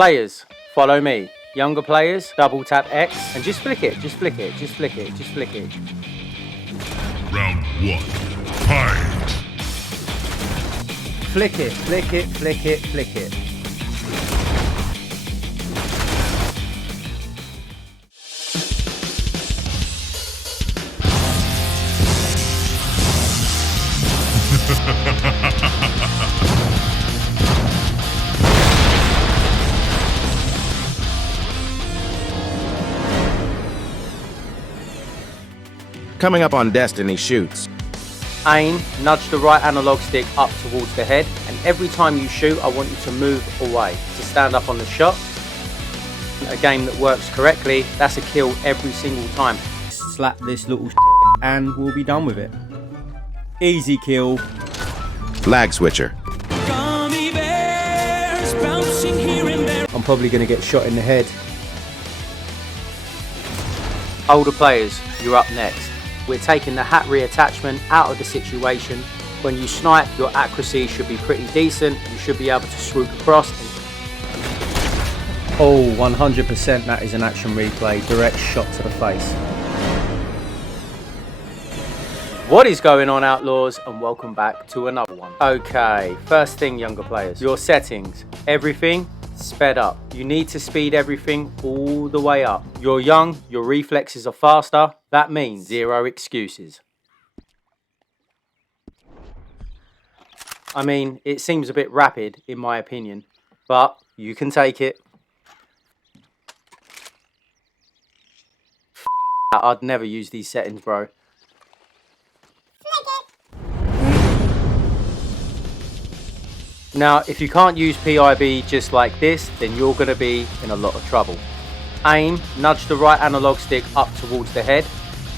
Players, follow me. Younger players, double tap X and just flick it, just flick it, just flick it, just flick it. Round one, fight! Flick it, flick it, flick it, flick it. Coming up on Destiny shoots. Aim, nudge the right analog stick up towards the head, and every time you shoot I want you to move away, to stand up on the shot. A game that works correctly, that's a kill every single time. Slap this little and we'll be done with it. Easy kill. Lag switcher. I'm probably going to get shot in the head. Older players, you're up next. We're taking the hat reattachment out of the situation. When you snipe, your accuracy should be pretty decent. You should be able to swoop across. Oh, 100% that is an action replay. Direct shot to the face. What is going on, Outlaws, and welcome back to another one. Okay, first thing, younger players, your settings, everything sped up. You need to speed everything all the way up. You're young, your reflexes are faster. That means zero excuses. I mean, it seems a bit rapid in my opinion, but you can take it. I'd never use these settings, bro. Now, if you can't use PIB just like this, then you're going to be in a lot of trouble. Aim, nudge the right analog stick up towards the head,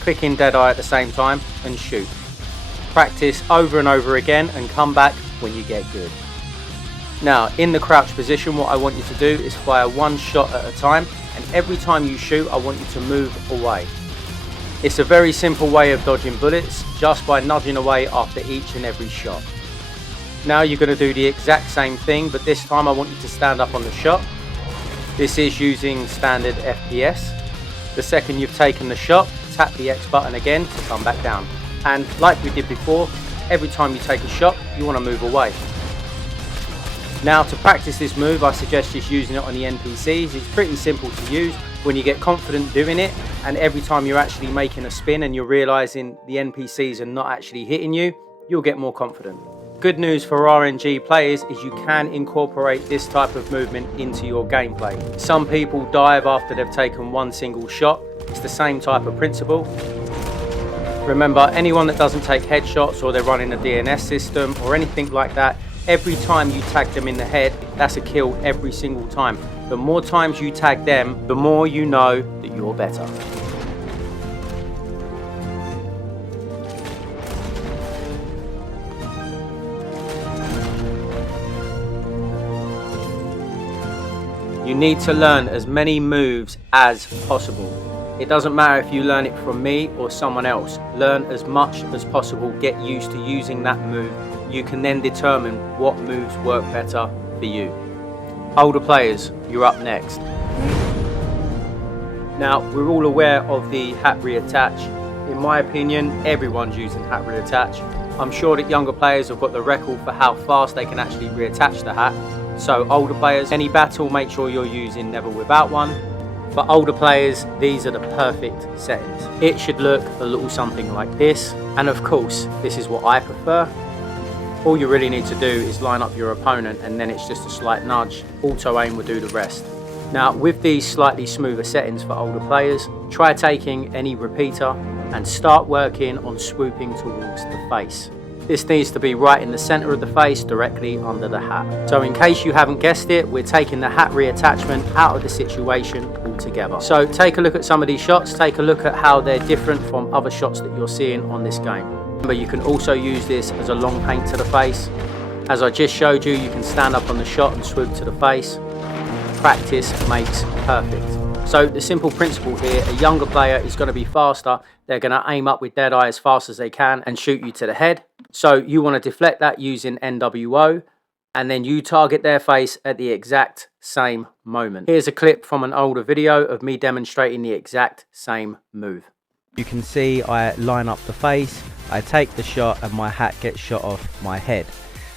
click in dead eye at the same time and shoot. Practice over and over again and come back when you get good. Now, in the crouch position, what I want you to do is fire one shot at a time, and every time you shoot, I want you to move away. It's a very simple way of dodging bullets, just by nudging away after each and every shot. Now you're going to do the exact same thing, but this time I want you to stand up on the shot. This is using standard FPS. The second you've taken the shot, tap the X button again to come back down. And like we did before, every time you take a shot, you want to move away. Now to practice this move, I suggest just using it on the NPCs. It's pretty simple to use. When you get confident doing it, and every time you're actually making a spin and you're realizing the NPCs are not actually hitting you, you'll get more confident. Good news for RNG players is you can incorporate this type of movement into your gameplay. Some people dive after they've taken one single shot. It's the same type of principle. Remember, anyone that doesn't take headshots or they're running a DNS system or anything like that, every time you tag them in the head, that's a kill every single time. The more times you tag them, the more you know that you're better. You need to learn as many moves as possible. It doesn't matter if you learn it from me or someone else. Learn as much as possible. Get used to using that move. You can then determine what moves work better for you. Older players, you're up next. Now, we're all aware of the hat reattach. In my opinion, everyone's using hat reattach. I'm sure that younger players have got the record for how fast they can actually reattach the hat. So older players, any battle, make sure you're using never without one. For older players, these are the perfect settings. It should look a little something like this. And of course, this is what I prefer. All you really need to do is line up your opponent and then it's just a slight nudge. Auto aim will do the rest. Now, with these slightly smoother settings for older players, try taking any repeater and start working on swooping towards the face. This needs to be right in the center of the face, directly under the hat. So in case you haven't guessed it, we're taking the hat reattachment out of the situation altogether. So take a look at some of these shots, take a look at how they're different from other shots that you're seeing on this game. Remember, you can also use this as a long paint to the face. As I just showed you, you can stand up on the shot and swoop to the face. Practice makes perfect. So the simple principle here, a younger player is going to be faster. They're going to aim up with dead eye as fast as they can and shoot you to the head. So you want to deflect that using NWO. and then you target their face at the exact same moment. Here's a clip from an older video of me demonstrating the exact same move. You can see I line up the face, I take the shot, and my hat gets shot off my head.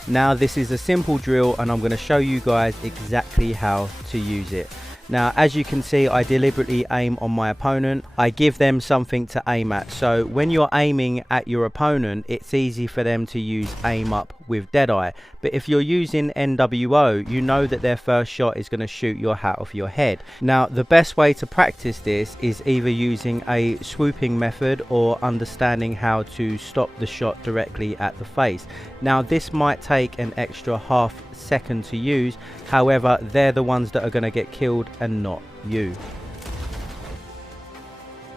Now this is a simple drill and I'm going to show you guys exactly how to use it. Now as you can see, I deliberately aim on my opponent. I give them something to aim at. So when you're aiming at your opponent, it's easy for them to use aim up with Deadeye. But if you're using NWO, you know that their first shot is going to shoot your hat off your head. Now the best way to practice this is either using a swooping method or understanding how to stop the shot directly at the face. Now this might take an extra half second to use, however they're the ones that are going to get killed and not you.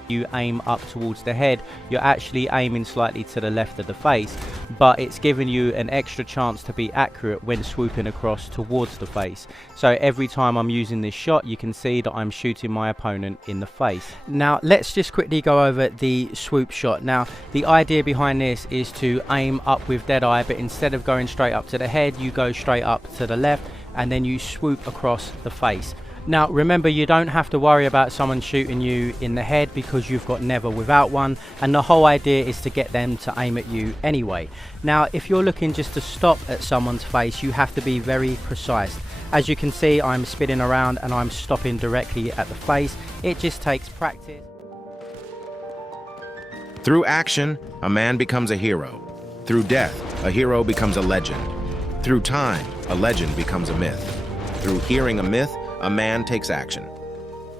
You aim up towards the head, you're actually aiming slightly to the left of the face, but it's giving you an extra chance to be accurate when swooping across towards the face. So every time I'm using this shot, you can see that I'm shooting my opponent in the face. Now let's just quickly go over the swoop shot. Now the idea behind this is to aim up with Deadeye, but instead of going straight up to the head, you go straight up to the left and then you swoop across the face. Now remember, you don't have to worry about someone shooting you in the head because you've got never without one, and the whole idea is to get them to aim at you anyway. Now if you're looking just to stop at someone's face, you have to be very precise. As you can see, I'm spinning around and I'm stopping directly at the face. It just takes practice. Through action, a man becomes a hero. Through death, a hero becomes a legend. Through time, a legend becomes a myth. Through hearing a myth, a man takes action.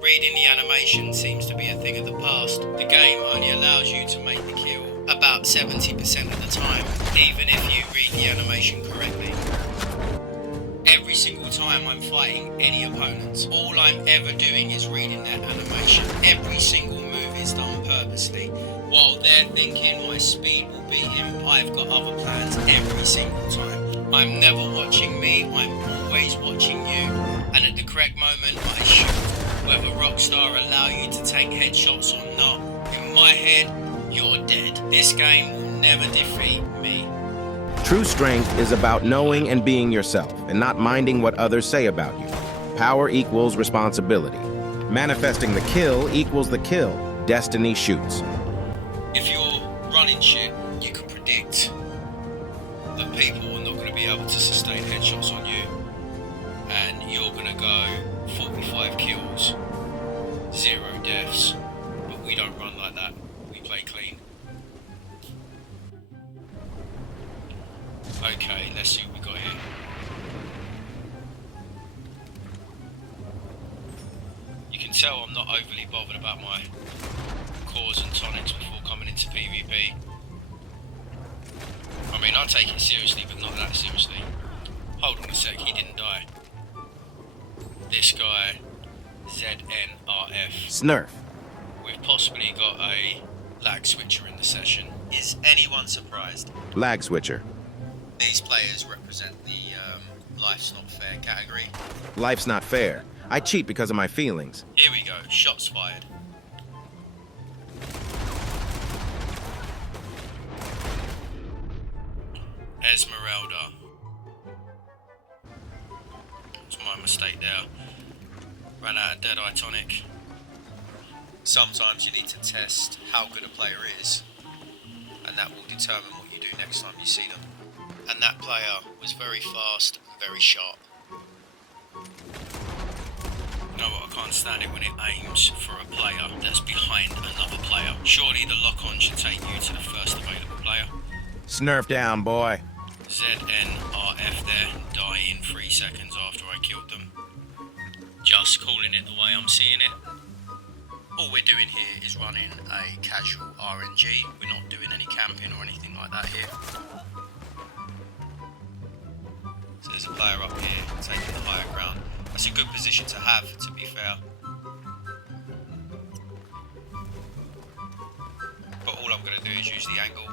Reading the animation seems to be a thing of the past. The game only allows you to make the kill about 70% of the time, even if you read the animation correctly. Every single time I'm fighting any opponents, all I'm ever doing is reading their animation. Every single move is done purposely. While they're thinking my speed will beat him, I've got other plans every single time. I'm never watching me, I'm always watching you. And at the correct moment, I shoot. Whether Rockstar allow you to take headshots or not, in my head, you're dead. This game will never defeat me. True strength is about knowing and being yourself and not minding what others say about you. Power equals responsibility. Manifesting the kill equals the kill. Destiny shoots. If you're running shit, you can predict that people are not going to be able to sustain headshots on you. And you're going to go 45 kills, 0 deaths. But we don't run like that. We play clean. Okay, let's see what we got here. You can tell I'm not overly bothered about my cores and tonics before coming into PvP. I mean, I take it seriously, but not that seriously. Hold on a sec, he didn't die. This guy, ZNRF. Snurf. We've possibly got a lag switcher in the session. Is anyone surprised? Lag switcher. These players represent the life's not fair category. Life's not fair. I cheat because of my feelings. Here we go, shots fired. Esmeralda. It's my mistake there. Ran out of Deadeye tonic. Sometimes you need to test how good a player is, and that will determine what you do next time you see them. And that player was very fast, very sharp. You know what, I can't stand it when it aims for a player that's behind another player. Surely the lock-on should take you to the first available player. Snurf down, boy. ZNRF there, dying 3 seconds after I killed them. Just calling it the way I'm seeing it. All we're doing here is running a casual RNG. We're not doing any camping or anything like that here. So there's a player up here taking the higher ground. That's a good position to have, to be fair. But all I'm going to do is use the angle.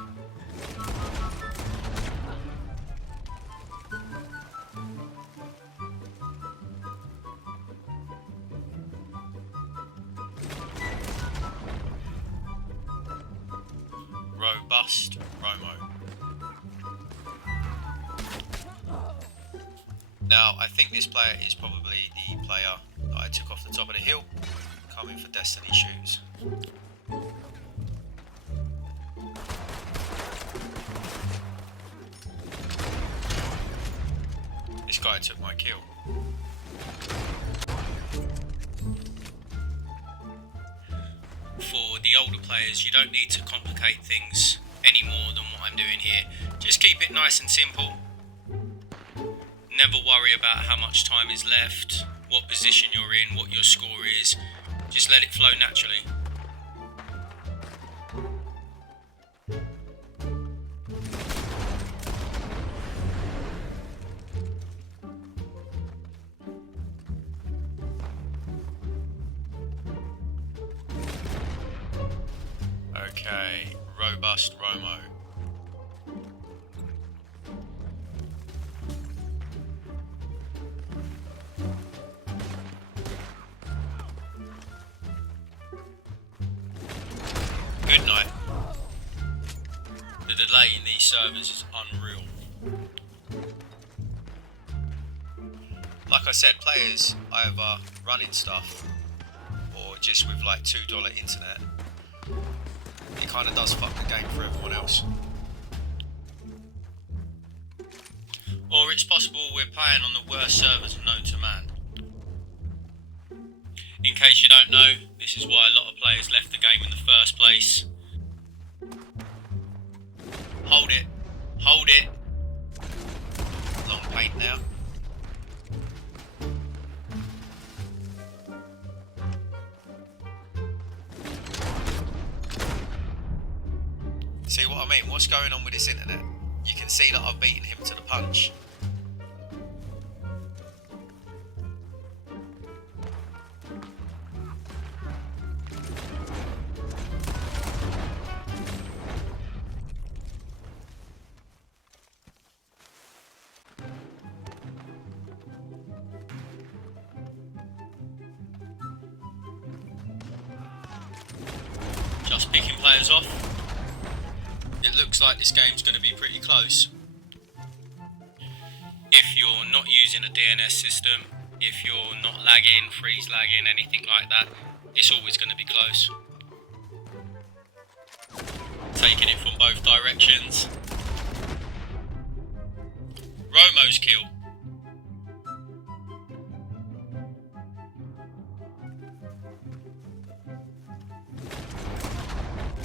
Robust Romo. Now, I think this player is probably the player that I took off the top of the hill, coming for Destiny shoots. This guy took my kill. For the older players, you don't need to complicate things any more than what I'm doing here. Just keep it nice and simple. Never worry about how much time is left, what position you're in, what your score is. Just let it flow naturally. Okay, robust Romo. Good night. The delay in these servers is unreal. Like I said, players either running stuff or just with like $2 internet. It kind of does fuck the game for everyone else. Or it's possible we're playing on the worst servers known to man. In case you don't know, this is why a lot of players left the game in the first place. Hold it. Hold it. Long paint now. See what I mean? What's going on with this internet? You can see that I've beaten him to the punch. Just picking players off. It looks like this game's going to be pretty close. If you're not using a DNS system, if you're not lagging, freeze lagging, anything like that, it's always going to be close. Taking it from both directions. Romo's kill.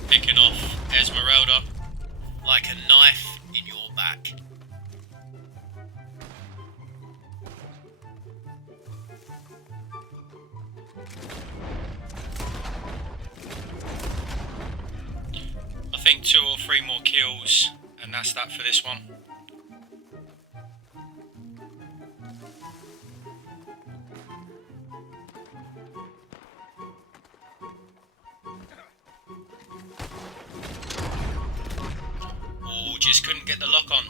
Picking off Esmeralda like a knife in your back. I think 2 or 3 more kills and that's that for this one. Just couldn't get the lock on.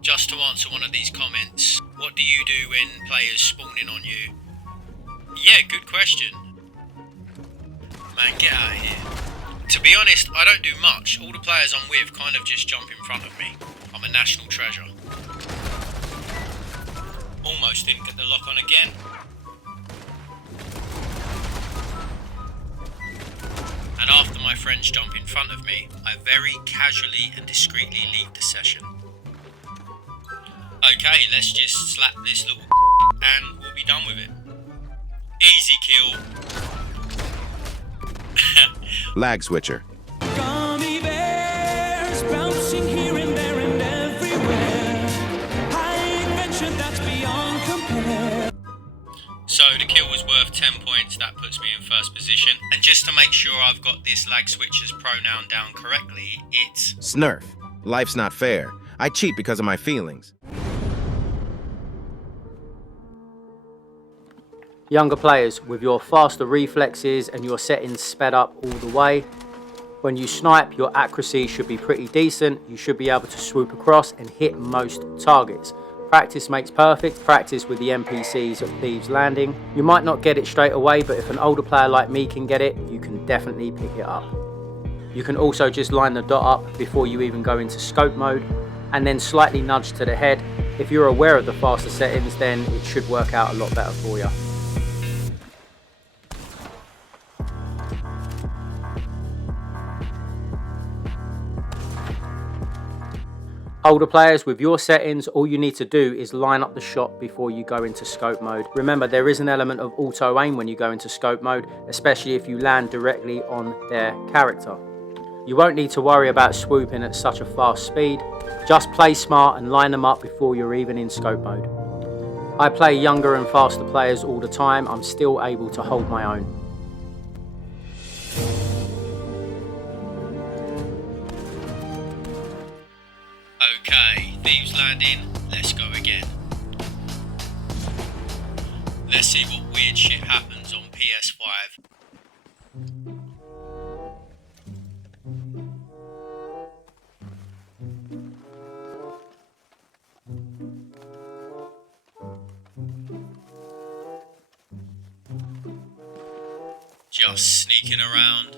Just to answer one of these comments, what do you do when players spawn in on you? Yeah, good question. Man, get out of here. To be honest, I don't do much. All the players I'm with kind of just jump in front of me. I'm a national treasure. Almost didn't get the lock on again. And after my friends jump in front of me, I very casually and discreetly leave the session. Okay, let's just slap this little and we'll be done with it. Easy kill. Lag switcher. Gummy bears bouncing here and there and everywhere. High adventure that's beyond compare. So the kill was worth 10 points, that puts me in first position. And just to make sure I've got this lag switcher's pronoun down correctly, it's Snurf. Life's not fair. I cheat because of my feelings. Younger players, with your faster reflexes and your settings sped up all the way, when you snipe, your accuracy should be pretty decent. You should be able to swoop across and hit most targets. Practice makes perfect. Practice with the NPCs at Thieves Landing. You might not get it straight away, but if an older player like me can get it, you can definitely pick it up. You can also just line the dot up before you even go into scope mode, and then slightly nudge to the head, If you're aware of the faster settings, then it should work out a lot better for you. Older players, with your settings, all you need to do is line up the shot before you go into scope mode. Remember, there is an element of auto aim when you go into scope mode, especially if you land directly on their character. You won't need to worry about swooping at such a fast speed. Just play smart and line them up before you're even in scope mode. I play younger and faster players all the time. I'm still able to hold my own. Okay, thieves landing, let's go again. Let's see what weird shit happens on PS5. Just sneaking around,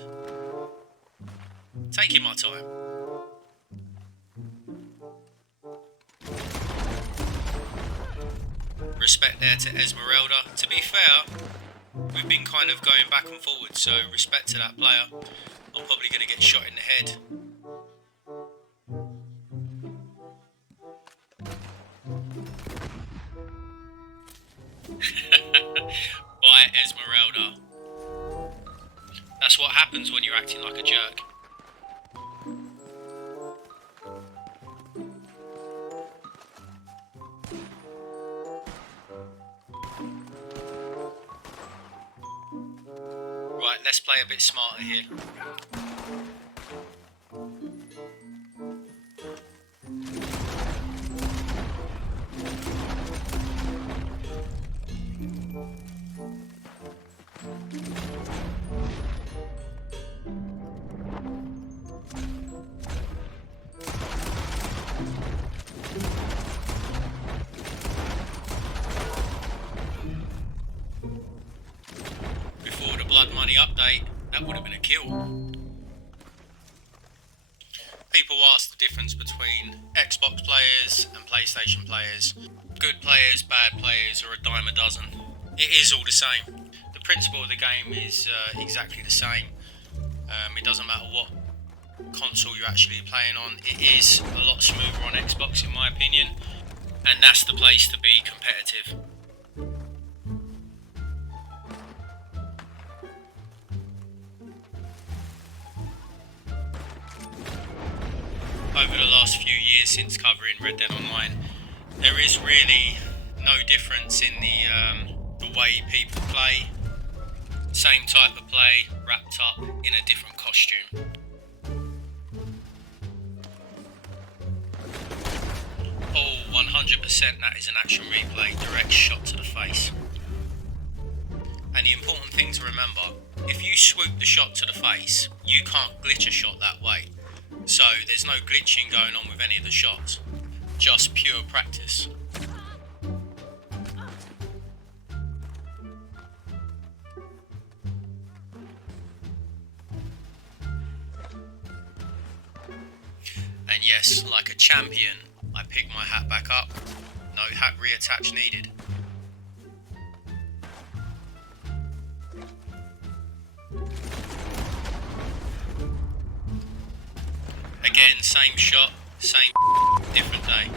taking my time. Respect there to Esmeralda. To be fair, we've been kind of going back and forward, so respect to that player. I'm probably going to get shot in the head. Bye, Esmeralda. That's what happens when you're acting like a jerk. Right, let's play a bit smarter here. Before the Blood Money update, that would have been a kill. People ask the difference between Xbox players and PlayStation players. Good players, bad players, or a dime a dozen. It is all the same. The principle of the game is exactly the same. It doesn't matter what console you're actually playing on. It is a lot smoother on Xbox in my opinion, and that's the place to be competitive. Over the last few years since covering Red Dead Online, there is really no difference in the way people play. Same type of play, wrapped up in a different costume. Oh, 100% that is an action replay, direct shot to the face. And the important thing to remember, if you swoop the shot to the face, you can't glitch a shot that way. So there's no glitching going on with any of the shots, just pure practice. And yes, like a champion, I pick my hat back up, no hat reattach needed. Again, same shot, same different day.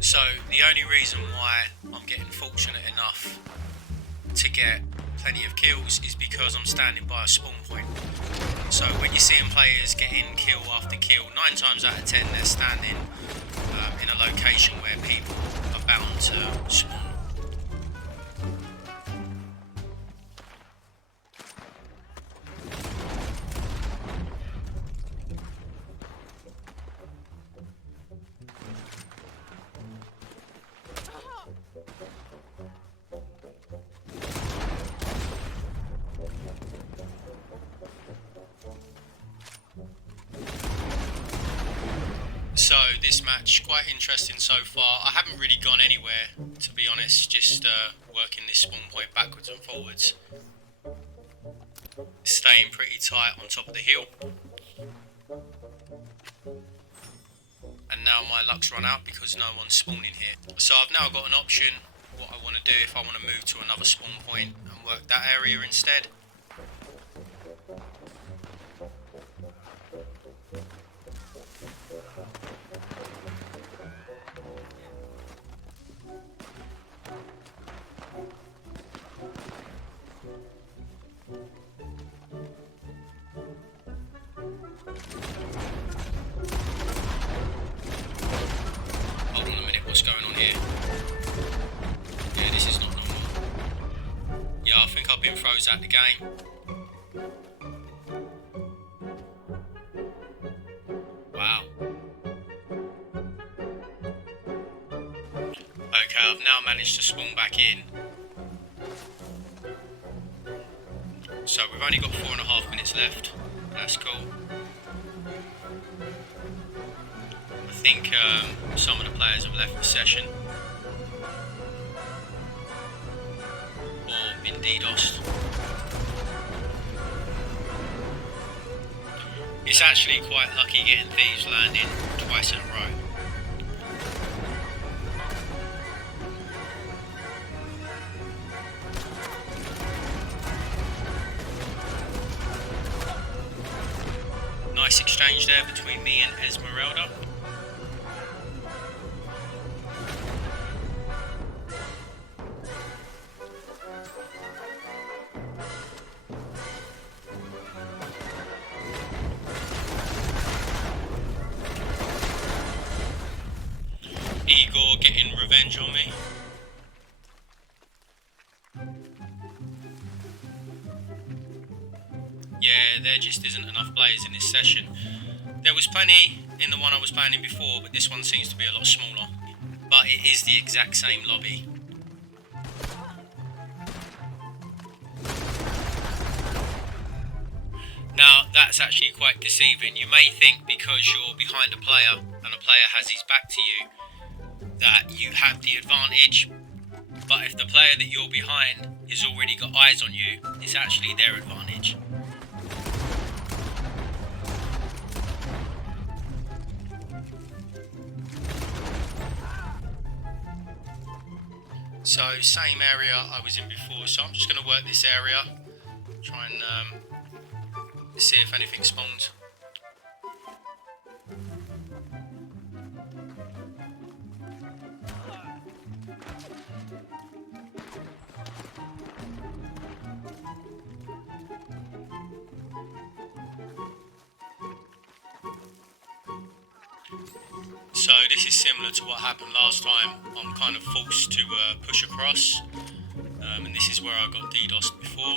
So, the only reason why I'm getting fortunate enough to get plenty of kills is because I'm standing by a spawn point. So when you're seeing players getting kill after kill, 9 times out of 10 they're standing in a location where people are bound to spawn. So this match, quite interesting so far. I haven't really gone anywhere, to be honest, just working this spawn point backwards and forwards. Staying pretty tight on top of the hill. And now my luck's run out because no one's spawning here. So I've now got an option what I want to do if I want to move to another spawn point and work that area instead. Hold on a minute, what's going on here? Yeah, this is not normal. Yeah, I think I've been froze out the game. Wow. Okay, I've now managed to spawn back in. So we've only got 4.5 minutes left. That's cool. I think some of the players have left the session. Or been DDoSed. It's actually quite lucky getting thieves landing twice in a row. Nice exchange there between me and Esmeralda. Igor getting revenge on me. Yeah, there just isn't enough players in this session. There was plenty in the one I was playing in before, but this one seems to be a lot smaller. But it is the exact same lobby. Now, that's actually quite deceiving. You may think because you're behind a player and a player has his back to you, that you have the advantage. But if the player that you're behind has already got eyes on you, it's actually their advantage. So, same area I was in before, so I'm just going to work this area, try and see if anything spawns. So this is similar to what happened last time. I'm kind of forced to push across, and this is where I got DDoSed before.